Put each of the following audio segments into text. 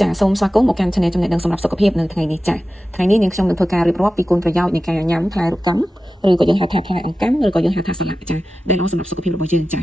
ចាសូមស្វាគមន៍មកកាន់ Channel ចំណេះដឹងសម្រាប់សុខភាពនៅថ្ងៃនេះចាថ្ងៃនេះនាងខ្ញុំនឹងធ្វើការរៀបរាប់ពីគុណប្រយោជន៍នៃការញ៉ាំផ្លែរុក្កម្មឬក៏យើងហៅថាផ្លែអង្កាំឬក៏យើងហៅថាសាឡាក់ចាដែលល្អសម្រាប់សុខភាពរបស់យើងចា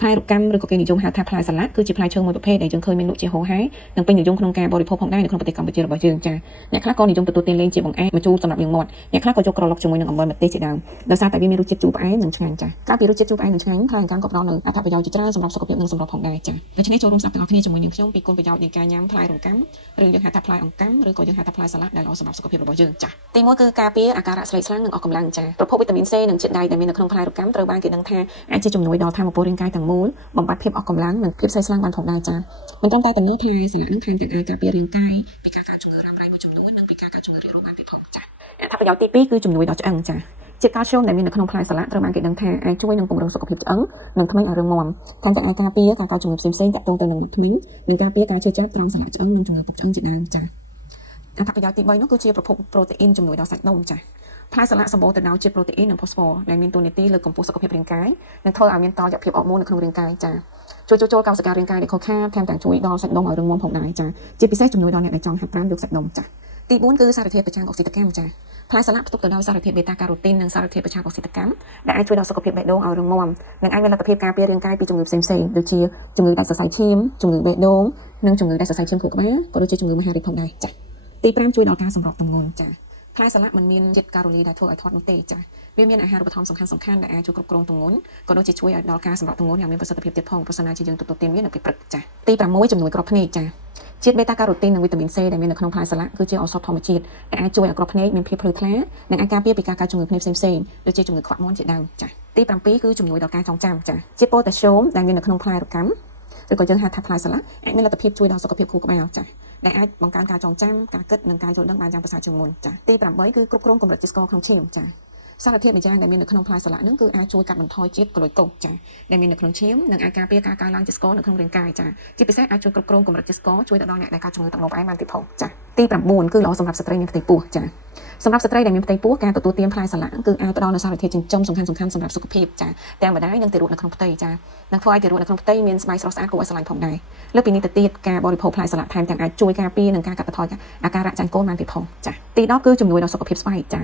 ផ្លែរុក្កម្មឬក៏គេនិយមហៅថាផ្លែសាឡាក់គឺជាផ្លែឈើមួយប្រភេទដែលយើងឃើញមានលក់ជាហូរហែនិងពេញនិយមក្នុងការបរិភោគផងដែរនៅក្នុងប្រទេសកម្ពុជារបស់យើងចាអ្នកខ្លះក៏និយមទទួលទានលេងជាបង្អែមម្ជូរសម្រាប់យើងមាត់អ្នកខ្លះក៏យកក្រឡុកជាមួយនឹងអំបិលម្ទេសជាដើមដោយសារតែវាមានរសជាតិជូរផ្អែមនិងឆ្ងាញ់ចាក្រៅពីរសជាតិជូរផ្អែមនិងឆ្ងាញ់ផ្លែអង្កាំក៏ផ្ដល់នូវអត្ថប្រយោជន៍ជាច្រើនសម្រាប់សុខភាពនិងសម្រស់ផងដែរចាដូច្នេះចូលរួមស្ដាប់ទាំងអស់គ្នាជាមួយនឹងខ្ញុំពីគុណប្រយោជន៍នៃការញ៉ាំផ្លែរុក្កម្មឬយើងហៅថាផ្លែអង្កាំឬក៏យើងហៅថាផ្លែសាឡាក់ដែលល្អសម្រាប់សុខភាពរបស់យើងចាទីមួយគឺការពារអាការៈស្លេកស្លាំងនិងអស់កម្លាំងចាប្រភពវីតាមីន C និងជាតិដែកដែលមាននៅក្នុងផ្លែរុក្កម្មត្រូវបានគេដឹងថាអាចជាជំនួយដល់ធម៌ពលរាងកាយទាំងមូលបំបាត់ភាពអស់កម្លាំងនិងភាពស្លេកស្លាំងបានផងដែរចាមិនត្រឹមតែប៉ុណ្ណោះផ្លែសាឡាក់នឹងថែមទាំងអាចការពាររាងកាយពីការកើតជំងឺរ៉ាំរ៉ៃមួយចំនួននិងពីការកើតជំងឺរាគរូសបានទៀតផងចាអត្ថប្រយោជន៍ទី2គឺជំនួយដល់ឆ្អឹងចាជាតិកាល់ស្យូមដែលមាននៅក្នុងផ្លែសាឡាក់ត្រូវបានគេដឹងថាអាចជួយនឹងពង្រឹងសុខភាពឆ្អឹងនិងធ្មេញឲ្យរឹងមាំថែមទាំងអាចការពារការកើតជំងឺផ្សេងៗទាក់ទងទៅនឹងធ្មេញនិងការពារការឈឺចាប់ត្រង់សាឡាក់ឆ្អឹងនិងជំងឺពុកឆ្អឹងជាដើមចាអត្ថប្រយោជន៍ទី3នោះគឺជាប្រភពប្រូតេអ៊ីនជំនួយដល់សាច់ដុំចាផ្លែសាឡាក់សម្បូរទៅដោយជាតិប្រូតេអ៊ីននិងផូស្វ័រដែលមានតួនាទីលើកកម្ពស់សុខភាពរាងកាយនិងធ្វើឲ្យមានតុល្យភាពអរម៉ូននៅក្នុងរាងកាយចាជួយជួសជុលកោសិការាងកាយដែលខូចខាតថែមទាំងជួយដល់សាច់ដុំឲ្យរឹងមាំផងដែរចាជាពិសេសជំនួយដល់អ្នកដែលចង់ហាត់ប្រាណយកសាច់ដុំចាទី4គឺសារធាតុប្រឆាំងអុកស៊ីតកម្មចាផ្លែសាឡាក់ផ្ទុកទៅដោយសារធាតុបេតាការ៉ូទីននិងសារធាតុប្រឆាំងអុកស៊ីតកម្មដែលអាចជួយដល់សុខភាពបេះដូងឲ្យរឹងមាំនិងអាចមានលទ្ធភាពការពាររាងកាយពីជំងឺផ្សេងៗដូចជាជំងឺដាច់សរសៃឈាមជំងឺបេះដូងនិងជំងឺដាច់សរសៃឈាមខួរក្បាលក៏ដូចជាជំងឺមហារីកផងដែរចាទី5ជួយដល់ការសម្រកទម្ងន់ចាផ្លែសាឡាក់មិនមានជាតិការ៉ូលីដែលធ្វើឲ្យថត់នោះទេចាវាមានអាហារូបត្ថម្ភសំខាន់ៗដែលអាចជួយគ្រប់គ្រងទម្ងន់ក៏ដូចជាជួយឲ្យដល់ការសម្រកទម្ងន់យ៉ាងមានប្រសិទ្ធភាពទៀតផងប្រសិនណាជាយើងទទួលទានវានៅពេលព្រឹកចាទី6ជំនួយគ្រាប់ភ្នែកចាជាតិបេតាការ៉ូទីននិងវីតាមីន C ដែលមាននៅក្នុងផ្លែសាឡាក់គឺជាឱសថធម្មជាតិដែលអាចជួយឲ្យគ្រាប់ភ្នែកមានភាពភ្លឺថ្លានិងអាចការពារពីការកើតជំងឺភ្នែកផ្សេងៗដូចជាជំងឺខ្វាក់មាន់ជាដើមចាទី7គឺជំនួយដល់ការចងចាំចាជាតិប៉ូតាស្យូមដែលមាននៅក្នុងផ្លែរុក្កម្មឬក៏យើងហៅថាផ្លែសាឡាក់អាចមានលទ្ធភាពជួយដល់សុខភាពខួរក្បាលចាដែលអាចបង្កើនការចងចាំការគិតនិងការយល់ដឹងបានយ៉ាងប្រសើរជាងមុនចាទី8គឺគ្រប់គ្រងកម្រិតជាតិស្ករក្នុងឈាមចាសារធាតុមួយយ៉ាងដែលមាននៅក្នុងផ្លែសាឡាក់ហ្នឹងគឺអាចជួយកាត់បន្ថយជាតិក្រូចកុសចាដែលមាននៅក្នុងឈាមនិងអាចការពារការកើនឡើងជាតិស្ករនៅក្នុងរាងកាយចាជាពិសេសអាចជួយគ្រប់គ្រងកម្រិតជាតិស្ករជួយទៅដល់អ្នកដែលកើតជំងឺទឹកនោមផ្អែមបានទៀតផងចាទី9គឺល្អសម្រាប់ស្ត្រីមានផ្ទៃពោះចាសម្រាប់ស្ត្រីដែលមានផ្ទៃពោះការទទួលទានផ្លែសាឡាក់គឺអាចផ្ដល់នូវសារធាតុចិញ្ចឹមសំខាន់ៗសម្រាប់សុខភាពចាទាំងម្ដាយនិងទារកនៅក្នុងផ្ទៃចានិងធ្វើឲ្យទារកនៅក្នុងផ្ទៃមានស្បែកស្រស់ស្អាតគួរឲ្យស្រឡាញ់ផងដែរលើពីនេះទៅទៀតការបរិភោគផ្លែសាឡាក់ថែមទាំងអាចជួយការពារនិងការកាត់បន្ថយអាការៈចាញ់កូនបានទៀតផងចាទី10គឺជំនួយដល់សុខភាពស្បែកចា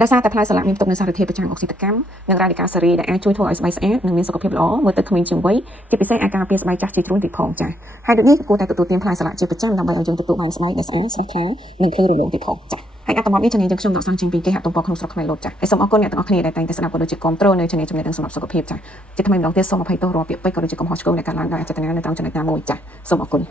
ដោយសារតែផ្លែសាឡាក់មានផ្ទុកនូវសារធាតុប្រឆាំងអុកស៊ីតកម្មនិងរ៉ាឌីកាល់សេរីដែលអាចជួយធ្វើឲ្យស្បែកស្អាតនិងមានសុខភាពល្អមើលទៅក្មេងជាងវ័យជាពិសេសអាចការពារស្បែកចាស់ជាជ្រុលទៀតផងចាហើយដូចនេះគួរតែទទួលទានផ្លែសាឡាក់ជាប្រចាំដើម្បីឲ្យយើងទទួលបានស្បែកដែលស្អាតស្រស់ថ្លានិងភ្លឺរលោងទៀតផងចាហើយអត្ថបទនេះChannelយើងខ្ញុំដកស្រង់ចេញពីគេហទំព័រក្នុងស្រុកខ្មែរលោកចាហើយសូមអរគុណអ្នកទាំងអស់គ្នាដែលតែងតែស្ដាប់ក៏ដូចជាគាំទ្រនៅChannelចំណេះដឹងសម្រាប់សុខភាពចាជាថ្មីម្ដងទៀតសូមអភ័យទោសរាល់ពាក្យពេចន៍ក៏ដូចជាកំហុសឆ្គងដែលកើតឡើងដោយអចេតនានៅត្រង់ចំណុចណាមួយចាសូមអរគុណ